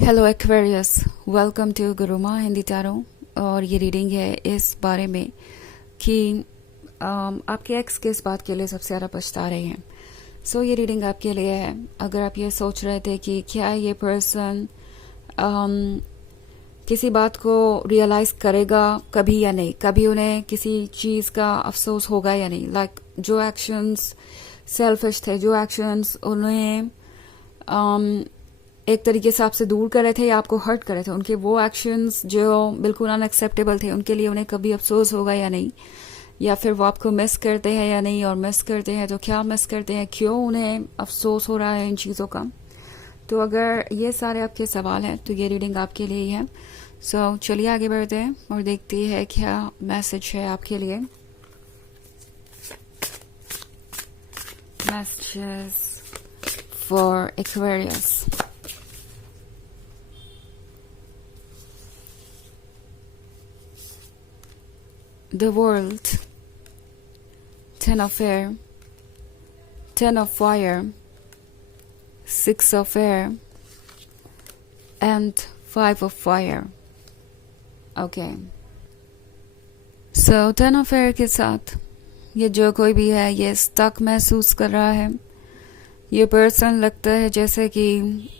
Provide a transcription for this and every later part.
Hello Aquarius, welcome to Guruma Hindi tarot. और ये reading है इस बारे में कि आपके एक्स किस बात के लिए सबसे ज़्यादा पछता रहे हैं। सो ये रीडिंग आपके लिए है। अगर आप ये सोच रहे थे कि क्या ये पर्सन किसी बात को रियलाइज़ करेगा कभी या नहीं, कभी उन्हें किसी चीज़ का अफसोस होगा या नहीं, लाइक जो एक्शंस सेल्फिश थे, जो एक्शंस उन्हें एक तरीके से आपसे दूर कर रहे थे या आपको हर्ट कर रहे थे, उनके वो एक्शंस जो बिल्कुल अनएक्सेप्टेबल थे, उनके लिए उन्हें कभी अफसोस होगा या नहीं, या फिर वो आपको मिस करते हैं या नहीं, और मिस करते हैं तो क्या मिस करते हैं, क्यों उन्हें अफसोस हो रहा है इन चीज़ों का। तो अगर ये सारे आपके सवाल हैं तो ये रीडिंग आपके लिए ही है। सो चलिए आगे बढ़ते हैं और देखते हैं क्या मैसेज है आपके लिए। Messages for Aquarius. The World, Ten of Air, Ten of Fire, Six of Air, and Five of Fire. Okay. So Ten of Air के साथ ये जो कोई भी है ये स्टक महसूस कर रहा है। ये पर्सन लगता है जैसे कि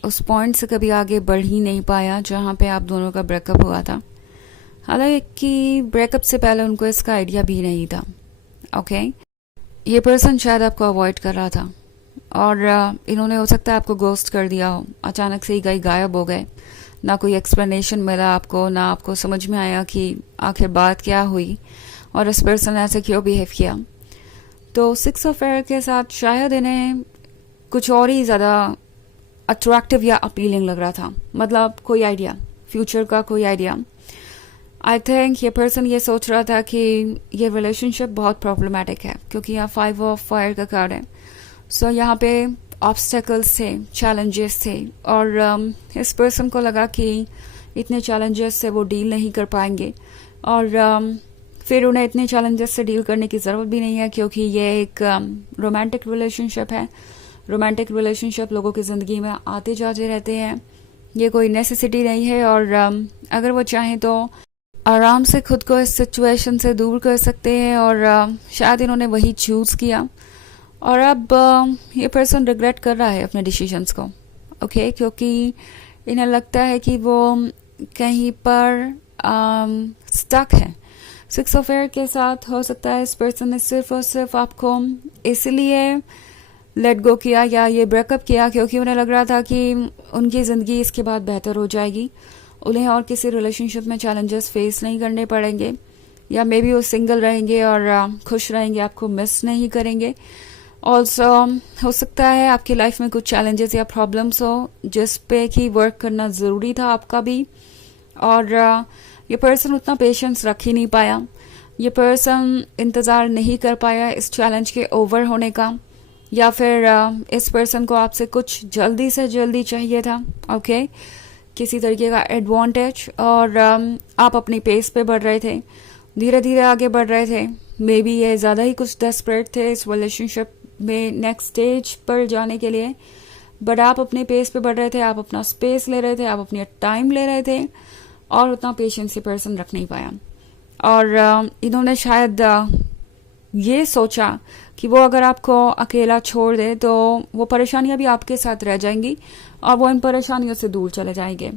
उस पॉइंट से कभी आगे बढ़ ही नहीं पाया जहाँ पे आप दोनों का ब्रेकअप हुआ था। हालांकि ब्रेकअप से पहले उनको इसका आइडिया भी नहीं था। ओके, ये पर्सन शायद आपको अवॉइड कर रहा था और इन्होंने हो सकता है आपको गोस्ट कर दिया हो, अचानक से ही गायब हो गए, ना कोई एक्सप्लेनेशन मिला आपको, ना आपको समझ में आया कि आखिर बात क्या हुई और इस पर्सन ने ऐसे क्यों बिहेव किया। तो सिक्स ऑफ एयर के साथ शायद इन्हें कुछ और ही ज़्यादा अट्रैक्टिव या अपीलिंग लग रहा था, मतलब कोई आइडिया, फ्यूचर का कोई आइडिया। आई थिंक ये पर्सन ये सोच रहा था कि ये रिलेशनशिप बहुत प्रॉब्लमेटिक है क्योंकि यहाँ फाइव ऑफ फायर का कार्ड है। सो यहाँ पे ऑब्स्टेकल्स थे, चैलेंजेस थे, और इस पर्सन को लगा कि इतने चैलेंजेस से वो डील नहीं कर पाएंगे, और फिर उन्हें इतने चैलेंजेस से डील करने की ज़रूरत भी नहीं है क्योंकि ये एक रोमांटिक रिलेशनशिप है। रोमांटिक रिलेशनशिप लोगों की ज़िंदगी में आते जाते रहते हैं, ये कोई नेसेसिटी नहीं है, और अगर वो चाहें तो आराम से खुद को इस सिचुएशन से दूर कर सकते हैं, और शायद इन्होंने वही चूज़ किया और अब ये पर्सन रिग्रेट कर रहा है अपने डिसीजंस को। ओके, क्योंकि इन्हें लगता है कि वो कहीं पर स्टक है। सिक्स ऑफ एयर के साथ हो सकता है इस पर्सन ने सिर्फ और सिर्फ आपको इसलिए लेट गो किया या ये ब्रेकअप किया क्योंकि उन्हें लग रहा था कि उनकी ज़िंदगी इसके बाद बेहतर हो जाएगी, उन्हें और किसी रिलेशनशिप में चैलेंजेस फेस नहीं करने पड़ेंगे, या मे बी वो सिंगल रहेंगे और खुश रहेंगे, आपको मिस नहीं करेंगे। ऑल्सो हो सकता है आपकी लाइफ में कुछ चैलेंजेस या प्रॉब्लम्स हो जिस पे कि वर्क करना ज़रूरी था आपका भी, और ये पर्सन उतना पेशेंस रख ही नहीं पाया, ये पर्सन इंतज़ार नहीं कर पाया इस चैलेंज के ओवर होने का, या फिर इस पर्सन को आपसे कुछ जल्दी से जल्दी चाहिए था। ओके, किसी तरीके का एडवांटेज, और आप अपनी पेस पे बढ़ रहे थे, धीरे धीरे आगे बढ़ रहे थे, मे बी ये ज़्यादा ही कुछ डेस्परेट थे इस रिलेशनशिप में नेक्स्ट स्टेज पर जाने के लिए, बट आप अपने पेस पे बढ़ रहे थे, आप अपना स्पेस ले रहे थे, आप अपनी टाइम ले रहे थे, और उतना पेशेंस ये पर्सन रख नहीं पाया। और इन्होंने शायद ये सोचा कि वो अगर आपको अकेला छोड़ दे तो वो परेशानियां भी आपके साथ रह जाएंगी और वो इन परेशानियों से दूर चले जाएंगे।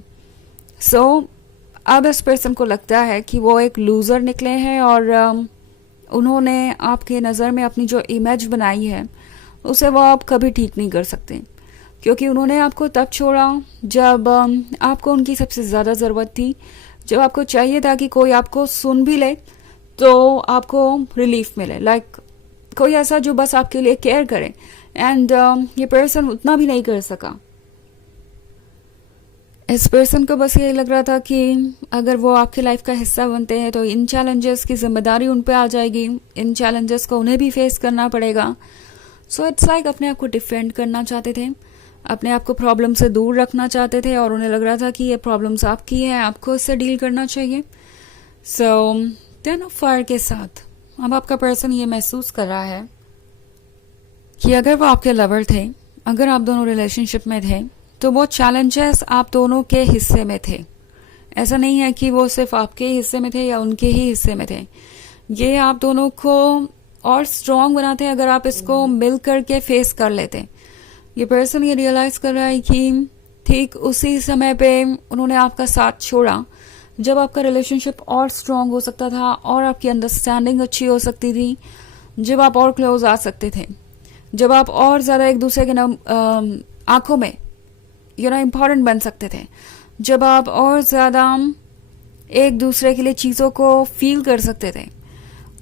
सो अब इस पर्सन को लगता है कि वो एक लूज़र निकले हैं, और उन्होंने आपके नज़र में अपनी जो इमेज बनाई है उसे वो आप कभी ठीक नहीं कर सकते, क्योंकि उन्होंने आपको तब छोड़ा जब आपको उनकी सबसे ज़्यादा ज़रूरत थी, जब आपको चाहिए था कि कोई आपको सुन भी ले तो आपको रिलीफ मिले, लाइक कोई ऐसा जो बस आपके लिए केयर करे, एंड ये पर्सन उतना भी नहीं कर सका। इस पर्सन को बस ये लग रहा था कि अगर वो आपकी लाइफ का हिस्सा बनते हैं तो इन चैलेंजेस की जिम्मेदारी उन पे आ जाएगी, इन चैलेंजेस को उन्हें भी फेस करना पड़ेगा। सो इट्स लाइक अपने आप को डिफेंड करना चाहते थे, अपने आप को प्रॉब्लम से दूर रखना चाहते थे, और उन्हें लग रहा था कि ये प्रॉब्लम्स आपकी हैं, आपको इससे डील करना चाहिए। सो टेन ऑफ फायर के साथ अब आपका पर्सन ये महसूस कर रहा है कि अगर वो आपके लवर थे, अगर आप दोनों रिलेशनशिप में थे, तो वो चैलेंजेस आप दोनों के हिस्से में थे। ऐसा नहीं है कि वो सिर्फ आपके हिस्से में थे या उनके ही हिस्से में थे। ये आप दोनों को और स्ट्रांग बनाते हैं अगर आप इसको मिल करके फेस कर लेते। ये पर्सन ये रियलाइज कर रहा है कि ठीक उसी समय पे उन्होंने आपका साथ छोड़ा जब आपका रिलेशनशिप और स्ट्रांग हो सकता था और आपकी अंडरस्टैंडिंग अच्छी हो सकती थी, जब आप और क्लोज आ सकते थे, जब आप और ज्यादा एक दूसरे के आंखों में इम्पोर्टेंट बन सकते थे, जब आप और ज्यादा एक दूसरे के लिए चीजों को फील कर सकते थे।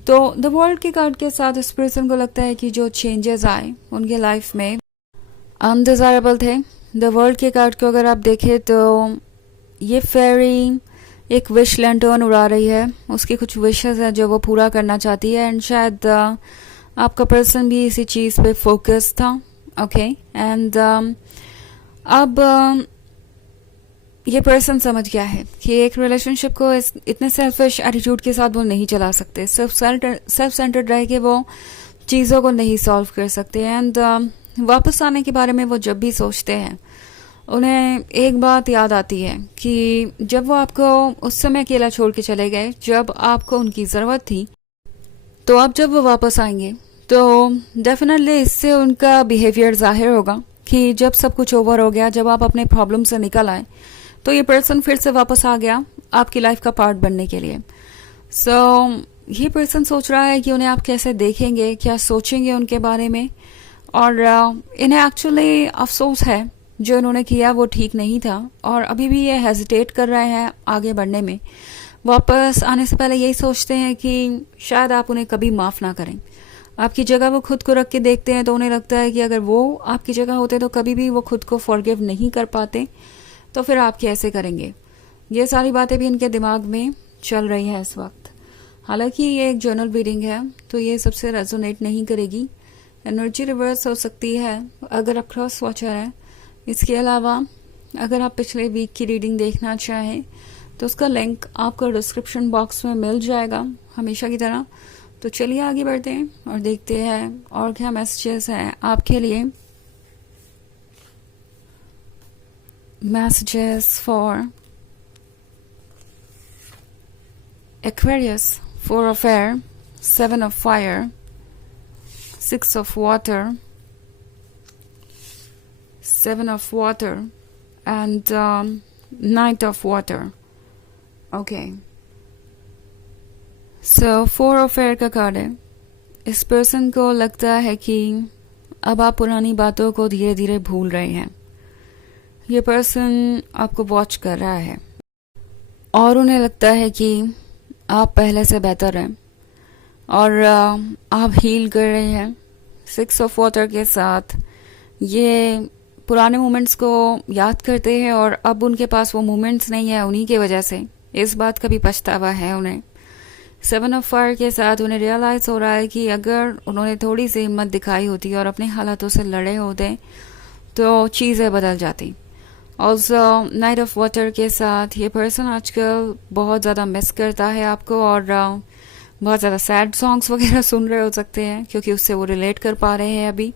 तो द वर्ल्ड के कार्ड के साथ इस पर्सन को लगता है कि जो चेंजेस आए उनके लाइफ में अनडिजायरेबल थे। द वर्ल्ड के कार्ड को अगर आप देखें तो ये फेरी एक विश लैंटर्न उड़ा रही है, उसकी कुछ विशेस है जो वो पूरा करना चाहती है एंड शायद आपका पर्सन भी इसी चीज पे फोकस था। ओके एंड अब ये पर्सन समझ गया है कि एक रिलेशनशिप को इतने सेल्फिश एटीट्यूड के साथ वो नहीं चला सकते, सिर्फ सेल्फ सेंटर्ड रह के वो चीज़ों को नहीं सॉल्व कर सकते। एंड वापस आने के बारे में वो जब भी सोचते हैं उन्हें एक बात याद आती है कि जब वो आपको उस समय अकेला छोड़ के चले गए, जब आपको उनकी ज़रूरत थी, तो अब जब वो वापस आएंगे तो डेफिनेटली इससे उनका बिहेवियर जाहिर होगा कि जब सब कुछ ओवर हो गया, जब आप अपने प्रॉब्लम से निकल आए, तो ये पर्सन फिर से वापस आ गया आपकी लाइफ का पार्ट बनने के लिए। सो ये पर्सन सोच रहा है कि उन्हें आप कैसे देखेंगे, क्या सोचेंगे उनके बारे में, और इन्हें एक्चुअली अफसोस है जो इन्होंने किया वो ठीक नहीं था और अभी भी ये हेजिटेट कर रहे हैं आगे बढ़ने में। वापस आने से पहले यही सोचते हैं कि शायद आप उन्हें कभी माफ़ ना करें। आपकी जगह वो खुद को रख के देखते हैं तो उन्हें लगता है कि अगर वो आपकी जगह होते तो कभी भी वो खुद को फॉरगिव नहीं कर पाते, तो फिर आप कैसे करेंगे। ये सारी बातें भी इनके दिमाग में चल रही है इस वक्त। हालांकि ये एक जर्नल रीडिंग है तो ये सबसे रेजोनेट नहीं करेगी, एनर्जी रिवर्स हो सकती है अगर आप क्रॉस वॉचर हैं। इसके अलावा अगर आप पिछले वीक की रीडिंग देखना चाहें तो उसका लिंक आपको डिस्क्रिप्शन बॉक्स में मिल जाएगा हमेशा की तरह। तो चलिए आगे बढ़ते हैं और देखते हैं और क्या मैसेजेस हैं आपके लिए। Messages for Aquarius, 4 of air, 7 of fire, 6 of water, 7 of water and Knight of water. Okay. So 4 of air का कार्ड है। इस पर्सन को लगता है कि अब आप पुरानी बातों को धीरे धीरे भूल रहे हैं। ये पर्सन आपको वॉच कर रहा है और उन्हें लगता है कि आप पहले से बेहतर हैं और आप हील कर रहे हैं। 6 ऑफ वाटर के साथ ये पुराने मोमेंट्स को याद करते हैं और अब उनके पास वो मोमेंट्स नहीं है, उन्हीं की वजह से इस बात का भी पछतावा है उन्हें। 7 ऑफ फायर के साथ उन्हें रियलाइज हो रहा है कि अगर उन्होंने थोड़ी सी हिम्मत दिखाई होती और अपने हालातों से लड़े होते तो चीज़ें बदल जाती। ऑल्सो नाइट ऑफ वाटर के साथ ये पर्सन आजकल बहुत ज़्यादा मिस करता है आपको और बहुत ज़्यादा सैड सॉन्ग्स वगैरह सुन रहे हो सकते हैं क्योंकि उससे वो रिलेट कर पा रहे हैं अभी।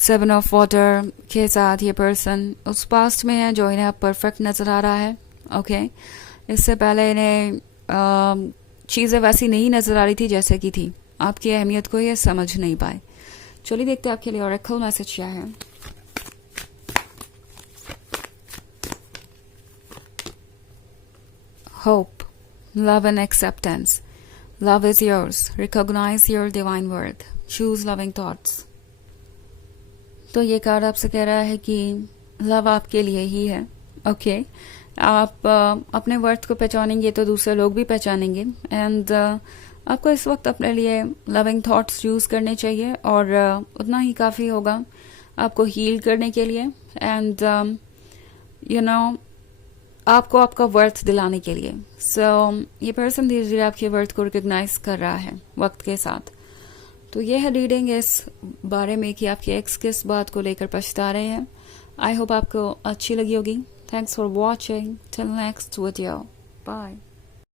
7 ऑफ वाटर के साथ ये पर्सन उस पास्ट में है जो इन्हें अब परफेक्ट नज़र आ रहा है। ओके इससे पहले इन्हें चीज़ें वैसी नहीं नज़र आ रही थी जैसे कि थी, आपकी अहमियत को ये समझ नहीं पाए। चलिए देखते हैं आपके लिए ऑरेकल मैसेज क्या है। Hope, love and acceptance. Love is yours. Recognize your divine worth. Choose loving thoughts. तो ये कार्ड आपसे कह रहा है कि लव आपके लिए ही है। ओके आप अपने वर्थ को पहचानेंगे तो दूसरे लोग भी पहचानेंगे एंड आपको इस वक्त अपने लिए लविंग थॉट्स यूज़ करने चाहिए और उतना ही काफ़ी होगा आपको हील करने के लिए एंड आपको आपका वर्थ दिलाने के लिए। सो ये पर्सन धीरे धीरे आपके वर्थ को रिकग्नाइज कर रहा है वक्त के साथ। तो ये है रीडिंग इस बारे में कि आपके एक्स किस बात को लेकर पछता रहे हैं। आई होप आपको अच्छी लगी होगी। Thanks for watching. Till next video. Bye.